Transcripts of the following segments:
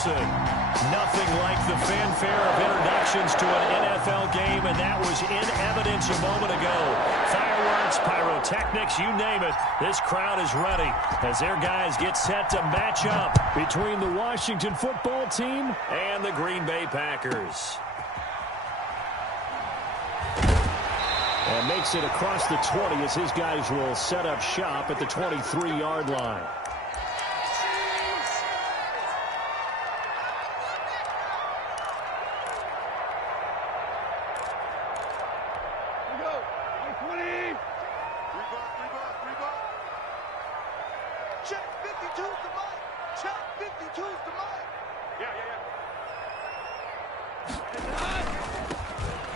Wilson. Nothing like the fanfare of introductions to an NFL game, and that was in evidence a moment ago. Fireworks, pyrotechnics, you name it. This crowd is ready as their guys get set to match up between the Washington football team and the Green Bay Packers. And makes it across the 20 as his guys will set up shop at the 23-yard line.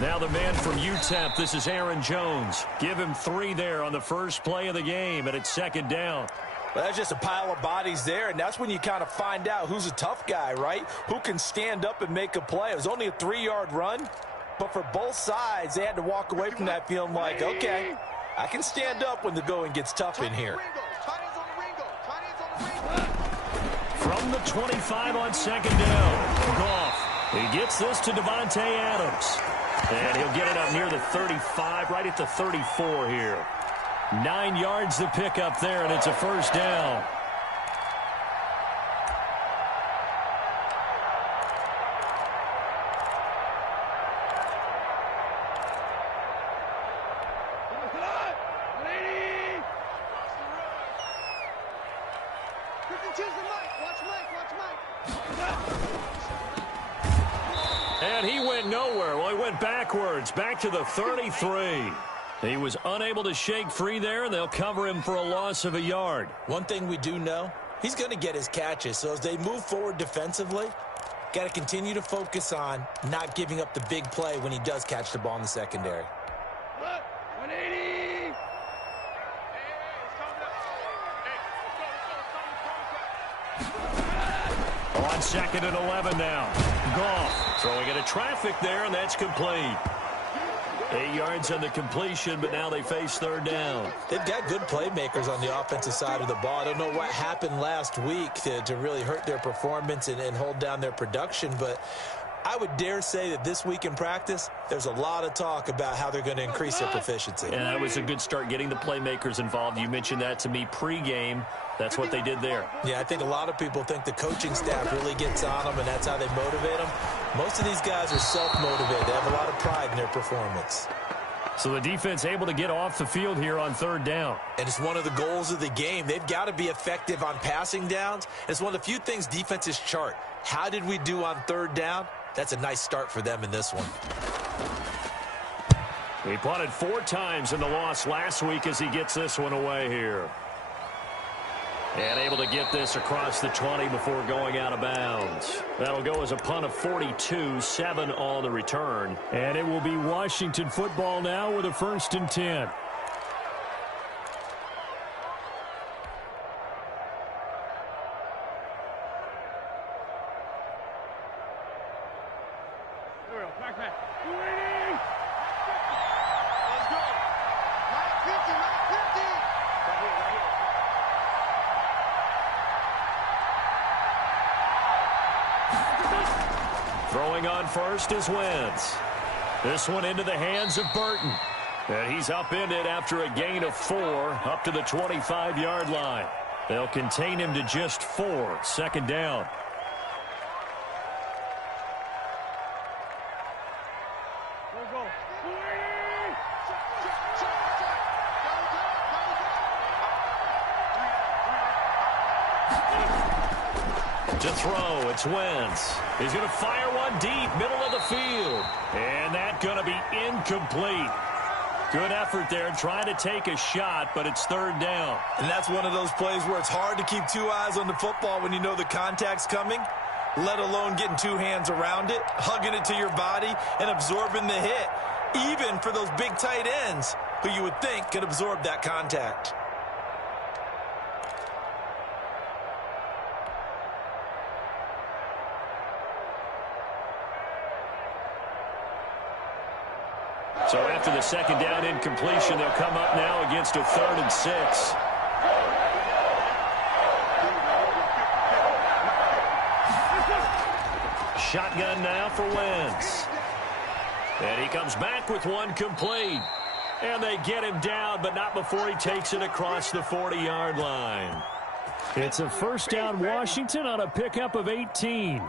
Now the man from UTEP, this is Aaron Jones. Give him 3 there on the first play of the game, and it's second down. Well, that's just a pile of bodies there, and that's when you kind of find out who's a tough guy, right? Who can stand up and make a play. It was only a 3-yard run, but for both sides, they had to walk away from that feeling like, okay, I can stand up when the going gets tough in here. From the 25 on second down, Goff. He gets this to Devontae Adams. And he'll get it up near the 35, right at the 34 here. 9 yards to pick up there, and it's a first down. And he went nowhere. Well, he went backwards, back to the 33. He was unable to shake free there, and they'll cover him for a loss of a yard. One thing we do know, he's going to get his catches. So as they move forward defensively, got to continue to focus on not giving up the big play when he does catch the ball in the secondary. 180. On second and 11 now. Goff throwing into traffic there, and that's complete. 8 yards on the completion, but now they face third down. They've got good playmakers on the offensive side of the ball. I don't know what happened last week to really hurt their performance and hold down their production, but I would dare say that this week in practice, there's a lot of talk about how they're going to increase their proficiency. And that was a good start getting the playmakers involved. You mentioned that to me pregame. That's what they did there. Yeah, I think a lot of people think the coaching staff really gets on them, and that's how they motivate them. Most of these guys are self-motivated. They have a lot of pride in their performance. So the defense able to get off the field here on third down. And it's one of the goals of the game. They've got to be effective on passing downs. It's one of the few things defenses chart. How did we do on third down? That's a nice start for them in this one. He punted 4 times in the loss last week as he gets this one away here. And able to get this across the 20 before going out of bounds. That'll go as a punt of 42, 7 on the return. And it will be Washington football now with a 1st and 10. Throwing on first is Wentz. This one into the hands of Burton. And he's upended after a gain of 4 up to the 25-yard line. They'll contain him to just 4. Second down. To throw, it's Wentz. He's going to fire one deep, middle of the field. And that's going to be incomplete. Good effort there, trying to take a shot, but it's third down. And that's one of those plays where it's hard to keep 2 eyes on the football when you know the contact's coming, let alone getting 2 hands around it, hugging it to your body, and absorbing the hit, even for those big tight ends who you would think could absorb that contact. So after the second down incompletion, they'll come up now against a 3rd and 6. shotgun now for Wentz. And he comes back with one complete. And they get him down, but not before he takes it across the 40-yard line. It's a first down Washington on a pickup of 18.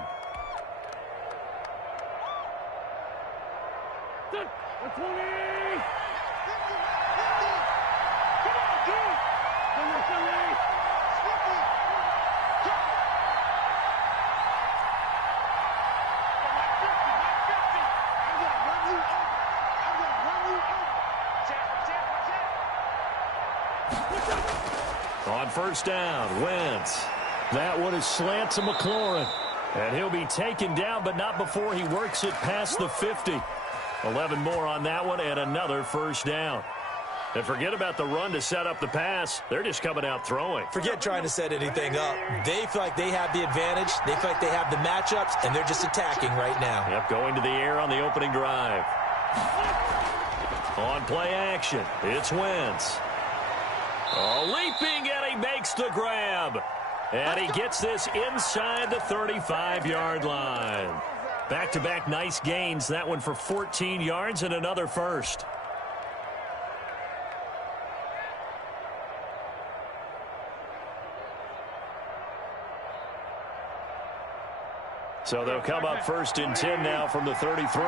On first down, Wentz. That one is slant to McLaurin. And he'll be taken down, but not before he works it past the 50. 11 more on that one and another first down. And forget about the run to set up the pass. They're just coming out throwing. Forget trying to set anything up. They feel like they have the advantage. They feel like they have the matchups, and they're just attacking right now. Yep, going to the air on the opening drive. On play action, it's Wentz. Oh, leaping, and he makes the grab. And he gets this inside the 35-yard line. Back-to-back nice gains. That one for 14 yards and another first. So they'll come up first and 10 now from the 33.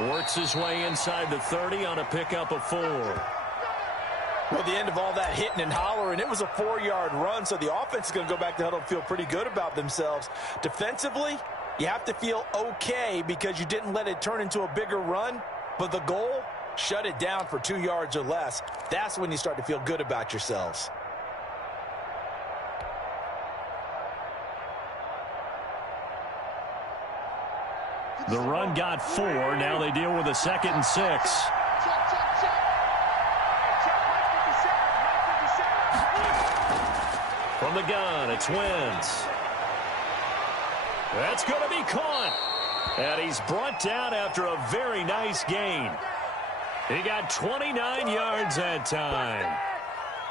Works his way inside the 30 on a pickup of 4. Well, the end of all that hitting and hollering, it was a 4-yard run, so the offense is going to go back to huddle and feel pretty good about themselves. Defensively, you have to feel okay because you didn't let it turn into a bigger run, but the goal, shut it down for 2 yards or less. That's when you start to feel good about yourselves. The run got 4. Now they deal with a 2nd and 6. From the gun, it's Wentz. That's going to be caught. And he's brought down after a very nice gain. He got 29 yards that time.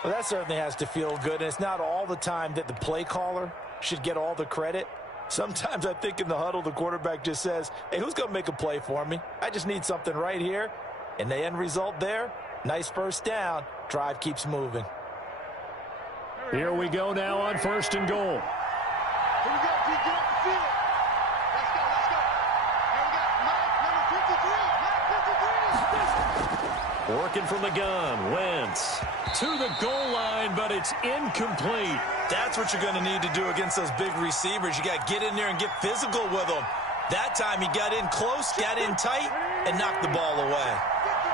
Well, that certainly has to feel good, and it's not all the time that the play caller should get all the credit. Sometimes I think in the huddle, the quarterback just says, hey, who's going to make a play for me? I just need something right here. And the end result there, nice first down. Drive keeps moving. Here we go now on first and goal. Here we go. Get off the field. Let's go. Here we got Mike, number 53. Working from the gun, Wentz to the goal line, but it's incomplete. That's what you're going to need to do against those big receivers. You got to get in there and get physical with them. That time he got in close, got in tight, and knocked the ball away.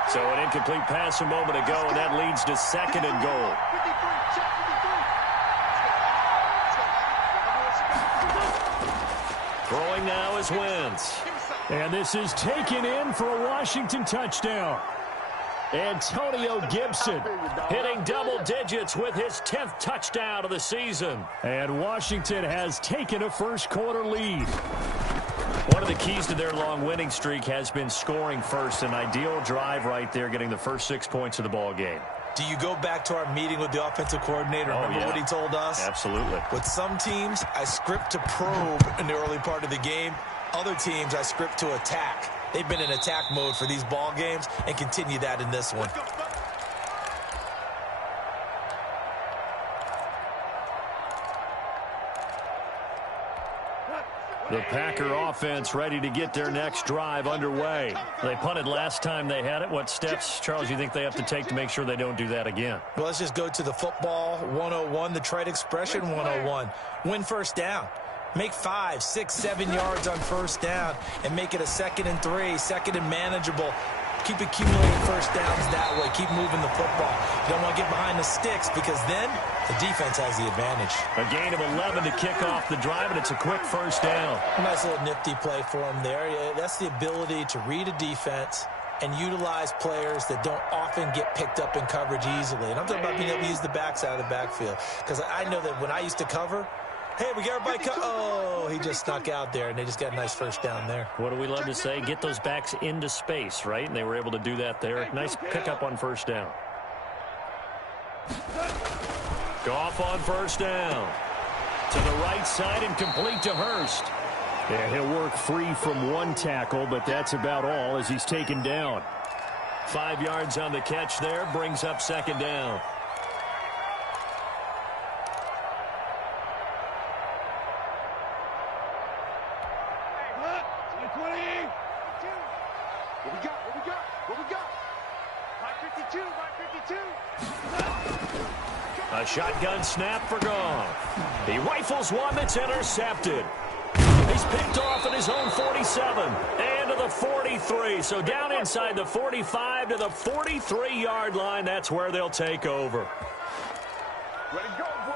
So an incomplete pass a moment ago, and that leads to 2nd and goal. Throwing now is Wentz. And this is taken in for a Washington touchdown. Antonio Gibson hitting double digits with his 10th touchdown of the season. And Washington has taken a first-quarter lead. One of the keys to their long winning streak has been scoring first. An ideal drive right there, getting the first 6 points of the ball game. Do you go back to our meeting with the offensive coordinator? Remember what he told us? Absolutely. With some teams, I script to probe in the early part of the game. Other teams, I script to attack. They've been in attack mode for these ball games and continue that in this one. The Packer offense ready to get their next drive underway. They punted last time they had it. What steps, Charles, you think they have to take to make sure they don't do that again? Well, let's just go to the football 101, the trade expression 101. Win first down. Make 5, 6, 7 yards on first down and make it a 2nd and 3, 2nd and manageable. Keep accumulating first downs that way. Keep moving the football. You don't want to get behind the sticks because then the defense has the advantage. A gain of 11 to kick off the drive, and it's a quick first down. A nice little nifty play for him there. That's the ability to read a defense and utilize players that don't often get picked up in coverage easily. And I'm talking about being able to use the backs out of the backfield. Because I know that when I used to cover, hey, we got everybody oh, he just snuck out there, and they just got a nice first down there. What do we love to say? Get those backs into space, right? And they were able to do that there. Nice pickup on first down. Goff on first down. To the right side and complete to Hurst. Yeah, he'll work free from one tackle, but that's about all as he's taken down. 5 yards on the catch there, brings up second down. A shotgun snap for Goff. He rifles one that's intercepted. He's picked off at his own 47 and to the 43. So down inside the 45 to the 43-yard line. That's where they'll take over. Ready to go, boy.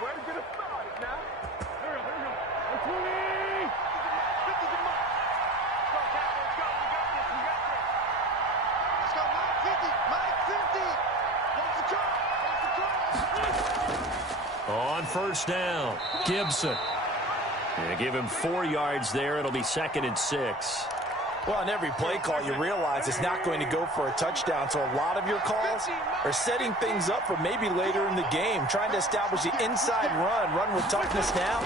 Ready to get it started now. Here we go. 20. 50's a mark. Go, Captain. Let's go. We got this. We got this. Let's go. Mike 50. Mike 50. Watch the truck. Watch the truck. On first down, Gibson. And give him 4 yards there. It'll be 2nd and 6. Well, on every play call, you realize it's not going to go for a touchdown, so a lot of your calls are setting things up for maybe later in the game, trying to establish the inside run with toughness now,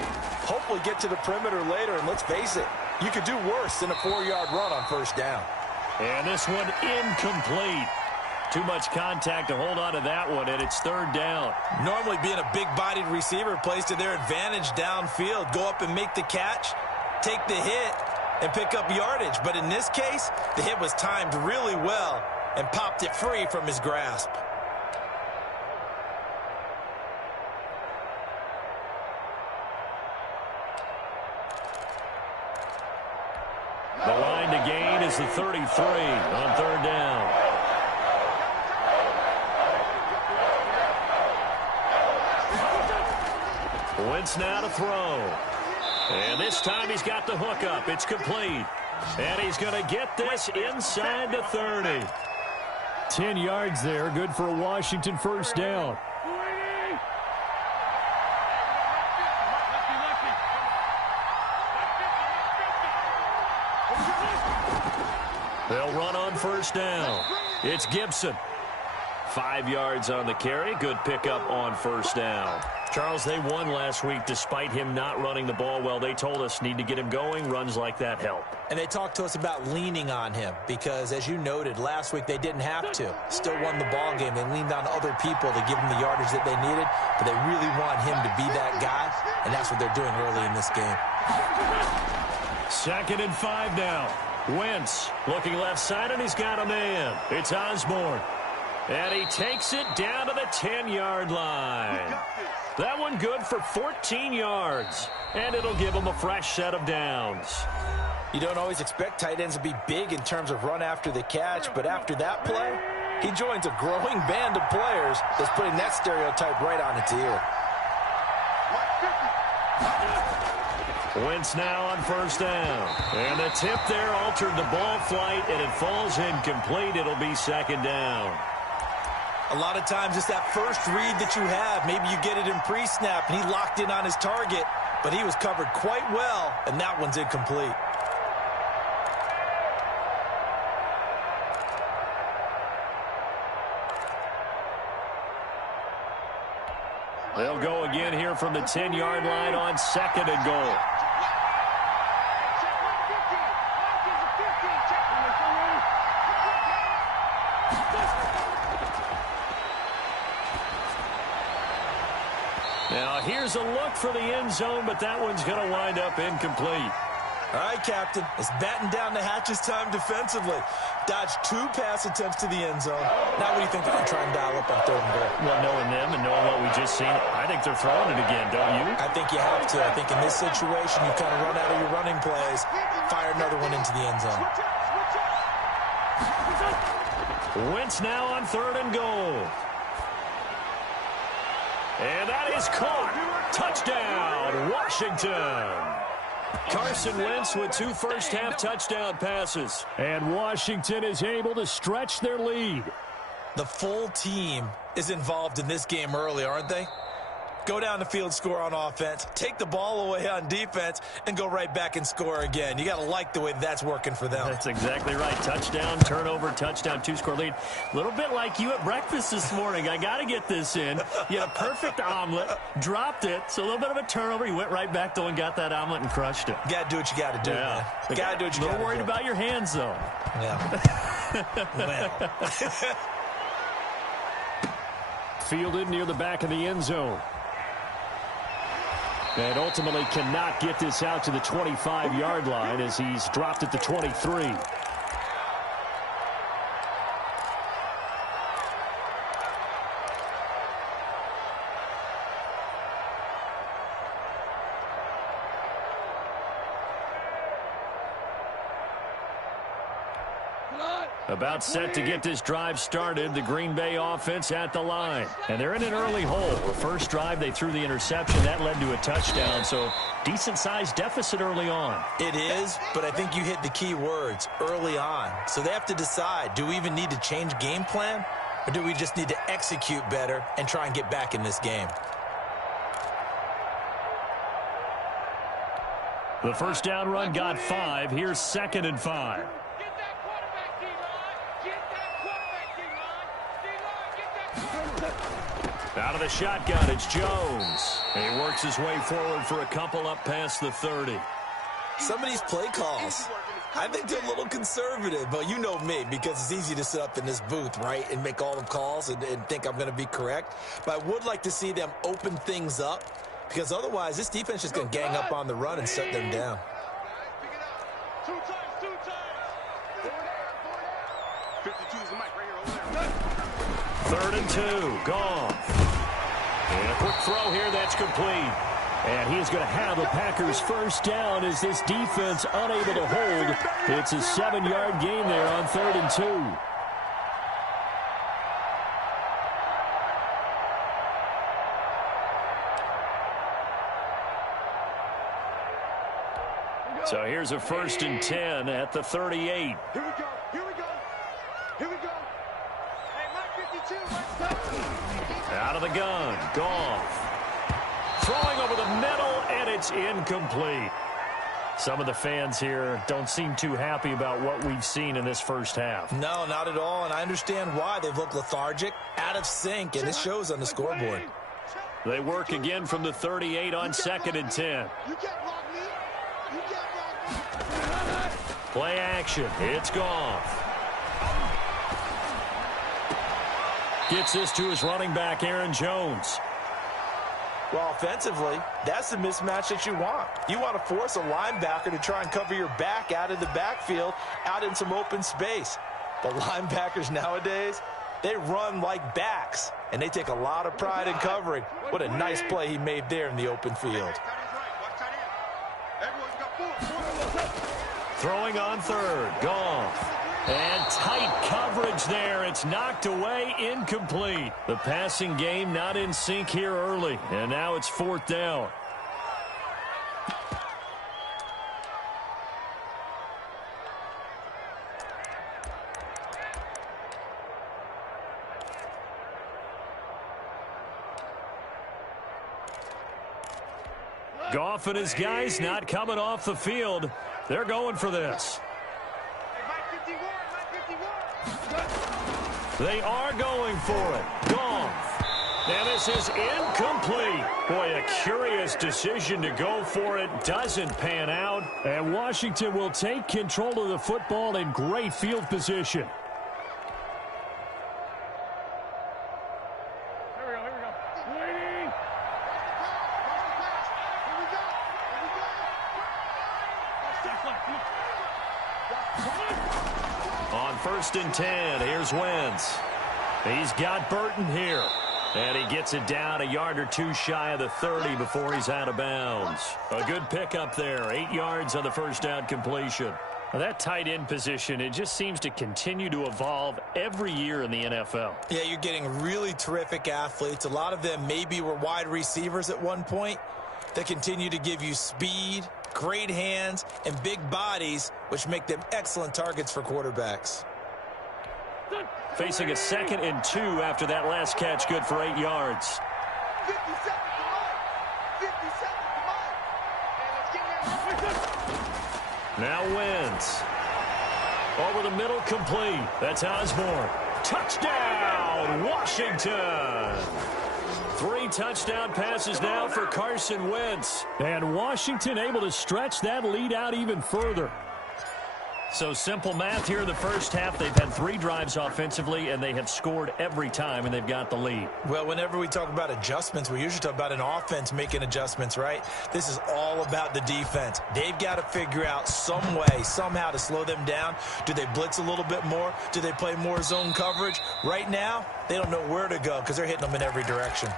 hopefully get to the perimeter later, and let's face it, you could do worse than a 4-yard run on first down. And this one incomplete. Too much contact to hold on to that one, and it's 3rd down. Normally being a big-bodied receiver plays to their advantage downfield. Go up and make the catch, take the hit, and pick up yardage. But in this case, the hit was timed really well and popped it free from his grasp. The line to gain is the 33 on 3rd down. Wentz now to throw. And this time he's got the hook up. It's complete. And he's going to get this inside the 30. 10 yards there. Good for a Washington first down. They'll run on first down. It's Gibson. 5 yards on the carry. Good pickup on first down. Charles, they won last week despite him not running the ball well. They told us need to get him going. Runs like that help. And they talked to us about leaning on him because, as you noted, last week they didn't have to. Still won the ball game. They leaned on other people to give him the yardage that they needed, but they really want him to be that guy, and that's what they're doing early in this game. 2nd and 5 now. Wentz looking left side, and he's got a man. It's Osborne. And he takes it down to the 10-yard line. That one good for 14 yards. And it'll give him a fresh set of downs. You don't always expect tight ends to be big in terms of run after the catch, but after that play, he joins a growing band of players that's putting that stereotype right on its ear. Wentz now on first down. And the tip there altered the ball flight, and it falls incomplete. It'll be 2nd down. A lot of times it's that first read that you have. Maybe you get it in pre-snap, and he locked in on his target, but he was covered quite well, and that one's incomplete. They'll go again here from the 10-yard line on 2nd and goal. Now, here's a look for the end zone, but that one's going to wind up incomplete. All right, Captain. It's batten down the hatches time defensively. Dodged 2 pass attempts to the end zone. Now what do you think they're going to try and dial up on 3rd and goal? Well, knowing them and knowing what we just seen, I think they're throwing it again, don't you? I think you have to. I think in this situation, you kind of run out of your running plays, fire another one into the end zone. Wentz now on 3rd and goal. And that is caught. Touchdown, Washington. Carson Wentz with 2 first-half touchdown passes. And Washington is able to stretch their lead. The full team is involved in this game early, aren't they? Go down the field, score on offense, take the ball away on defense, and go right back and score again. You got to like the way that's working for them. That's exactly right. Touchdown, turnover, touchdown, 2-score lead. A little bit like you at breakfast this morning. I got to get this in. You had a perfect omelet, dropped it, so a little bit of a turnover. You went right back, though, and got that omelet and crushed it. You got to do what you got to do, man. You got to do what you got to do. A little worried about your hands, though. Yeah. Fielded near the back of the end zone. And ultimately cannot get this out to the 25-yard line as he's dropped at the 23. About set to get this drive started. The Green Bay offense at the line. And they're in an early hole. The first drive, they threw the interception. That led to a touchdown. So decent-sized deficit early on. It is, but I think you hit the key words, early on. So they have to decide, do we even need to change game plan? Or do we just need to execute better and try and get back in this game? The first down run got 5. Here's 2nd and 5. Out of the shotgun, it's Jones. And he works his way forward for a couple up past the 30. Some of these play calls, I think they're a little conservative, but you know me, because it's easy to sit up in this booth, right, and make all the calls and think I'm going to be correct. But I would like to see them open things up, because otherwise this defense is going to gang up on the run and shut them down. 3rd and 2, gone. And a quick throw here, that's complete. And he is going to have a Packers first down as this defense unable to hold. It's a 7-yard gain there on 3rd and 2. So here's a 1st and 10 at the 38. Here we go. Here we go. Here we go. Hey, Mike 52, let's go. Out of the gun, Goff. Throwing over the middle, and it's incomplete. Some of the fans here don't seem too happy about what we've seen in this first half. No, not at all, and I understand why. They've looked lethargic, out of sync, and it shows on the scoreboard. They work again from the 38 on 2nd and 10. You can't block me. You can't block me. Play action. It's Goff. Gets this to his running back, Aaron Jones. Well, offensively, that's the mismatch that you want. You want to force a linebacker to try and cover your back out of the backfield, out in some open space. The linebackers nowadays, they run like backs, and they take a lot of pride in covering. What a nice play he made there in the open field. Throwing on 3rd, Goff. And tight coverage there. It's knocked away, incomplete. The passing game not in sync here early. And now it's 4th down. Goff and his guys not coming off the field. They're going for this. They are going for it. Goff. And this is incomplete. Boy, a curious decision to go for it. Doesn't pan out. And Washington will take control of the football in great field position. On 1st and 10, here's Wentz. He's got Burton here. And he gets it down a yard or two shy of the 30 before he's out of bounds. A good pickup there. 8 yards on the first down completion. Now that tight end position, it just seems to continue to evolve every year in the NFL. Yeah, you're getting really terrific athletes. A lot of them maybe were wide receivers at one point. They continue to give you speed, great hands, and big bodies, which make them excellent targets for quarterbacks. Facing a 2nd and 2 after that last catch, good for 8 yards. 50 seconds. Now wins. Over the middle, complete. That's Osborne. Touchdown, Washington. 3 touchdown passes now for Carson Wentz. And Washington able to stretch that lead out even further. So simple math here in the first half. They've had 3 drives offensively, and they have scored every time, and they've got the lead. Well, whenever we talk about adjustments, we usually talk about an offense making adjustments, right? This is all about the defense. They've got to figure out some way, somehow to slow them down. Do they blitz a little bit more? Do they play more zone coverage? Right now, they don't know where to go because they're hitting them in every direction.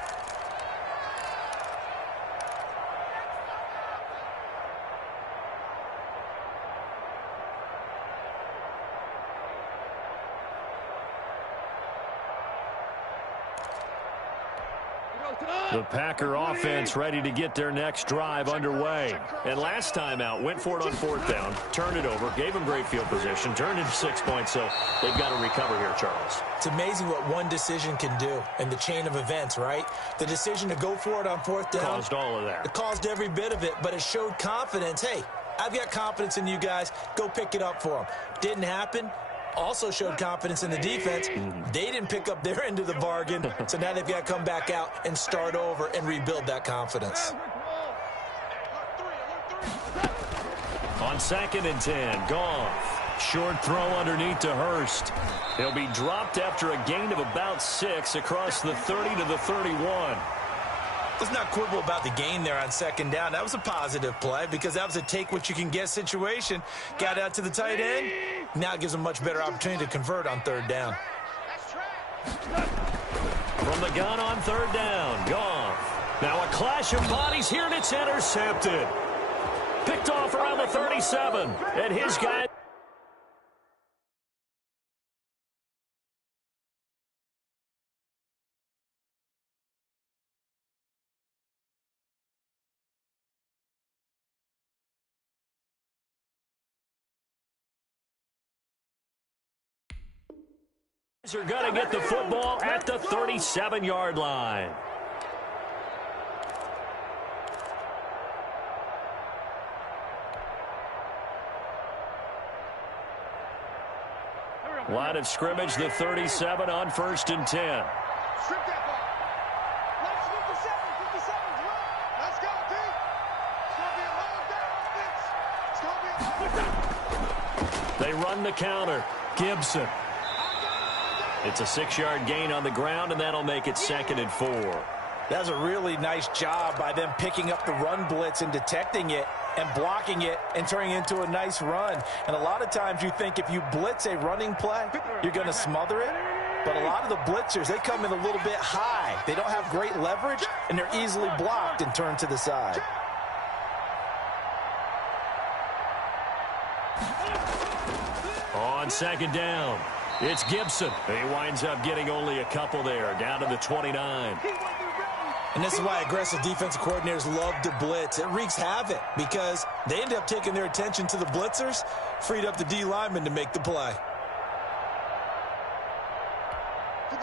The Packer offense ready to get their next drive underway. And last time out, went for it on 4th down, turned it over, gave them great field position, turned into 6 points, so they've got to recover here, Charles. It's amazing what one decision can do in the chain of events, right? The decision to go for it on 4th down. Caused all of that. It caused every bit of it, but it showed confidence. Hey, I've got confidence in you guys. Go pick it up for them. Didn't happen. Also showed confidence in the defense. They didn't pick up their end of the bargain, so now they've got to come back out and start over and rebuild that confidence. On 2nd and 10, Goff. Short throw underneath to Hurst. He'll be dropped after a gain of about 6 across the 30 to the 31. Let's not quibble about the gain there on 2nd down. That was a positive play because that was a take-what-you-can-get situation. Got out to the tight end. Now it gives them a much better opportunity to convert on 3rd down. From the gun on 3rd down, Goff. Now a clash of bodies here, and it's intercepted. Picked off around the 37, and his guy... are going to get the football at the 37-yard line. Line of scrimmage, the 37 on 1st and 10. Strip that ball. Let's 57. 57's right. Let's go, D. It's going to be a long day on this. It's going to be a long day. They run the counter. Gibson. It's a 6-yard gain on the ground, and that'll make it 2nd and 4. That was a really nice job by them picking up the run blitz and detecting it and blocking it and turning it into a nice run. And a lot of times you think if you blitz a running play, you're going to smother it. But a lot of the blitzers, they come in a little bit high. They don't have great leverage, and they're easily blocked and turned to the side. On 2nd down, it's Gibson. He winds up getting only a couple there, down to the 29. And this is why aggressive defensive coordinators love to blitz. It wreaks havoc because they end up taking their attention to the blitzers, freed up the D lineman to make the play.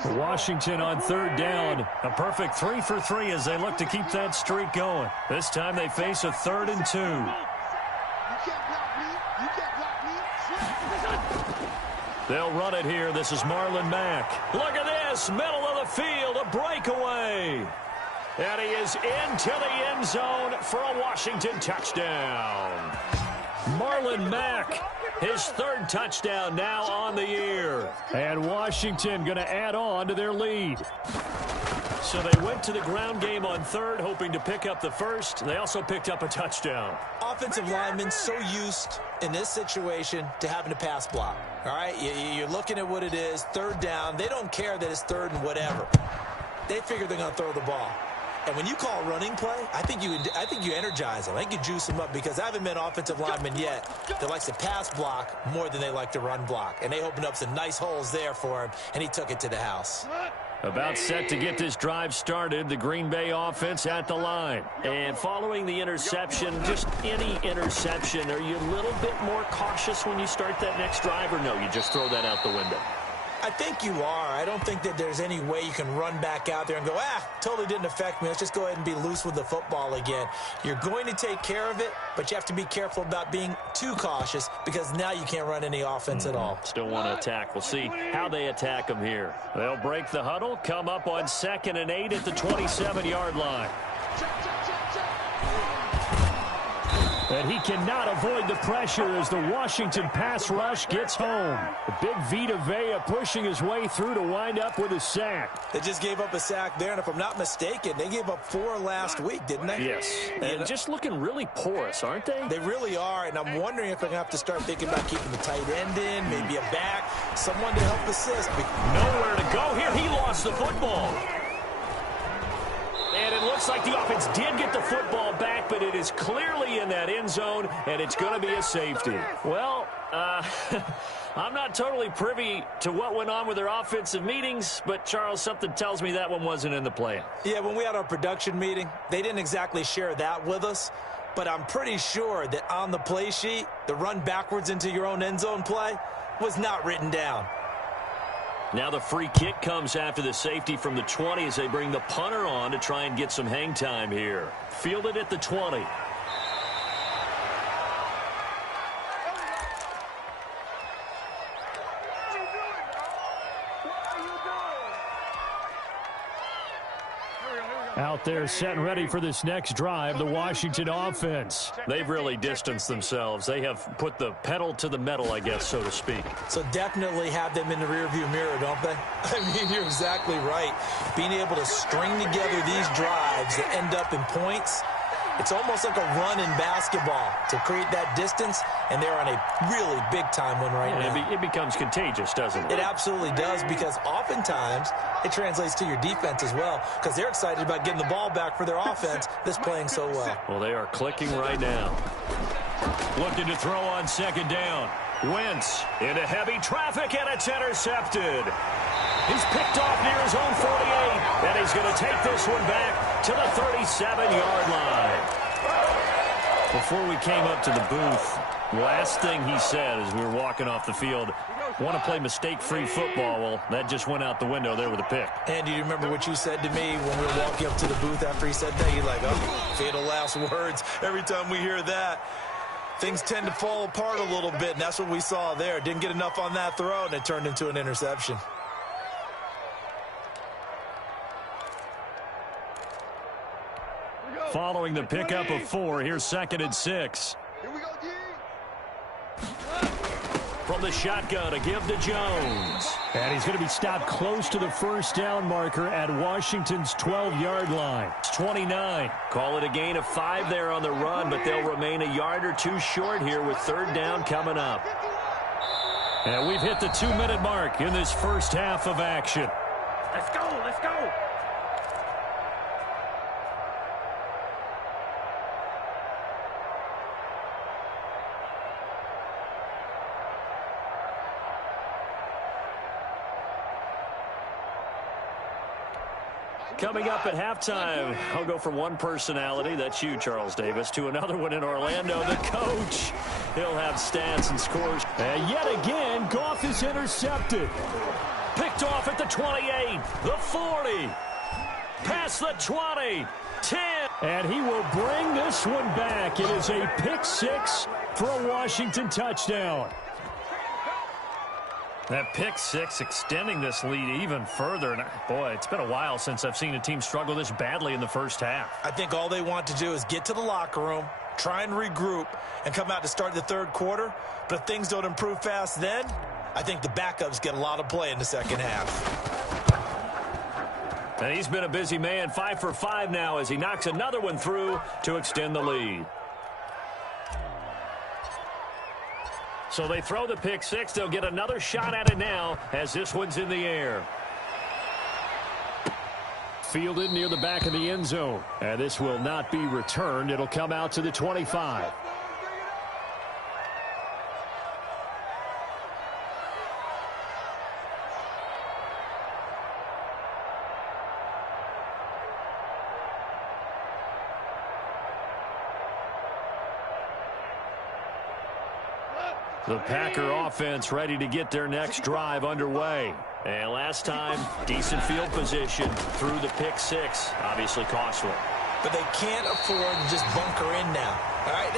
Washington on 3rd down. A perfect 3 for 3 as they look to keep that streak going. This time they face a 3rd and 2. You can't block me. You can't block me. They'll run it here. This is Marlon Mack. Look at this. Middle of the field. A breakaway. And he is into the end zone for a Washington touchdown. Marlon Mack, his 3rd touchdown now on the year. And Washington going to add on to their lead. So they went to the ground game on 3rd, hoping to pick up the 1st. They also picked up a touchdown. Offensive linemen so used in this situation to having to pass block. All right, you're looking at what it is, 3rd down. They don't care that it's 3rd and whatever. They figure they're going to throw the ball. And when you call running play, I think you energize them. I think you juice them up because I haven't met offensive linemen yet that likes to pass block more than they like to run block. And they opened up some nice holes there for him, and he took it to the house. About set to get this drive started, the Green Bay offense at the line. And following the interception, just any interception, are you a little bit more cautious when you start that next drive, or no, you just throw that out the window? I think you are. I don't think that there's any way you can run back out there and go, totally didn't affect me. Let's just go ahead and be loose with the football again. You're going to take care of it, but you have to be careful about being too cautious because now you can't run any offense at all. Still want to attack. We'll see how they attack them here. They'll break the huddle, come up on 2nd and 8 at the 27-yard line. And he cannot avoid the pressure as the Washington pass rush gets home. The big Vita Vea pushing his way through to wind up with a sack. They just gave up a sack there, and if I'm not mistaken, they gave up 4 last week, didn't they? Yes, and just looking really porous, aren't they? They really are, and I'm wondering if they're going to have to start thinking about keeping the tight end in, maybe a back, someone to help assist. Nowhere to go here. He lost the football. And it looks like the offense did get the football back, but it is clearly in that end zone, and it's going to be a safety. Well, I'm not totally privy to what went on with their offensive meetings, but, Charles, something tells me that one wasn't in the plan. Yeah, when we had our production meeting, they didn't exactly share that with us, but I'm pretty sure that on the play sheet, the run backwards into your own end zone play was not written down. Now the free kick comes after the safety from the 20 as they bring the punter on to try and get some hang time here. Fielded at the 20. Out there set and ready for this next drive, the Washington offense. They've really distanced themselves. They have put the pedal to the metal, I guess, so to speak. So definitely have them in the rearview mirror, don't they? I mean, you're exactly right. Being able to string together these drives that end up in points, it's almost like a run in basketball to create that distance, and they're on a really big-time one right now. It becomes contagious, doesn't it? It absolutely does, because oftentimes it translates to your defense as well, because they're excited about getting the ball back for their offense that's playing so well. Well, they are clicking right now. Looking to throw on 2nd down. Wentz into heavy traffic, and it's intercepted. He's picked off near his own 48, and he's going to take this one back to the 37-yard line. Before we came up to the booth, last thing he said as we were walking off the field, want to play mistake-free football. Well, that just went out the window there with a pick. And do you remember what you said to me when we were walking up to the booth after he said that? You're like, oh, fatal last words. Every time we hear that, things tend to fall apart a little bit, and that's what we saw there. Didn't get enough on that throw, and it turned into an interception. Following the pickup of 4, here's 2nd and 6. Here we go, G. From the shotgun, a give to Jones. And he's going to be stopped close to the 1st down marker at Washington's 12-yard line. It's 29. Call it a gain of 5 there on the run, but they'll remain a yard or 2 short here with 3rd down coming up. And we've hit the 2-minute mark in this first half of action. Let's go, let's go. Coming up at halftime, I'll go from one personality, that's you, Charles Davis, to another one in Orlando, the coach. He'll have stats and scores. And yet again, Goff is intercepted. Picked off at the 28, the 40, past the 20, 10. And he will bring this one back. It is a pick 6 for a Washington touchdown. That pick 6 extending this lead even further. And boy, it's been a while since I've seen a team struggle this badly in the first half. I think all they want to do is get to the locker room, try and regroup, and come out to start the 3rd quarter. But if things don't improve fast then, I think the backups get a lot of play in the 2nd half. And he's been a busy man, 5 for 5 now as he knocks another one through to extend the lead. So they throw the pick 6. They'll get another shot at it now as this one's in the air. Fielded near the back of the end zone. And this will not be returned. It'll come out to the 25. The Packer offense ready to get their next drive underway. And last time, decent field position through the pick six. Obviously costly. But they can't afford to just bunker in now. All right,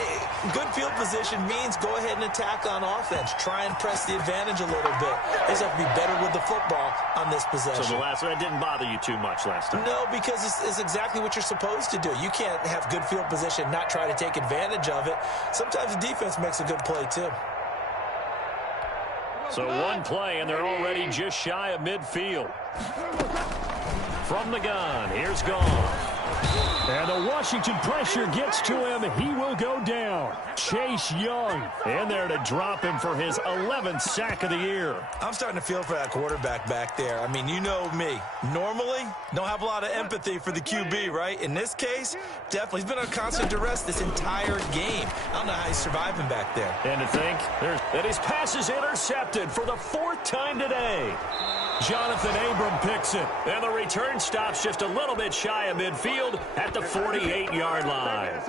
good field position means go ahead and attack on offense. Try and press the advantage a little bit. They just have to be better with the football on this possession. So the last one, that didn't bother you too much last time? No, because it's exactly what you're supposed to do. You can't have good field position, not try to take advantage of it. Sometimes the defense makes a good play, too. So one play, and they're already just shy of midfield. From the gun, here's Gone. And the Washington pressure gets to him. He will go down. Chase Young in there to drop him for his 11th sack of the year. I'm starting to feel for that quarterback back there. I mean, you know me. Normally, don't have a lot of empathy for the QB, right? In this case, definitely. He's been on constant duress this entire game. I don't know how he's surviving back there. And to think that his pass is intercepted for the 4th time today. Jonathan Abram picks it. And the return stops just a little bit shy of midfield at the 48-yard line.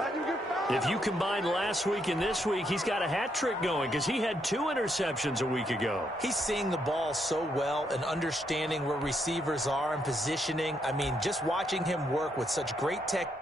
If you combine last week and this week, he's got a hat trick going because he had 2 interceptions a week ago. He's seeing the ball so well and understanding where receivers are and positioning. I mean, just watching him work with such great technique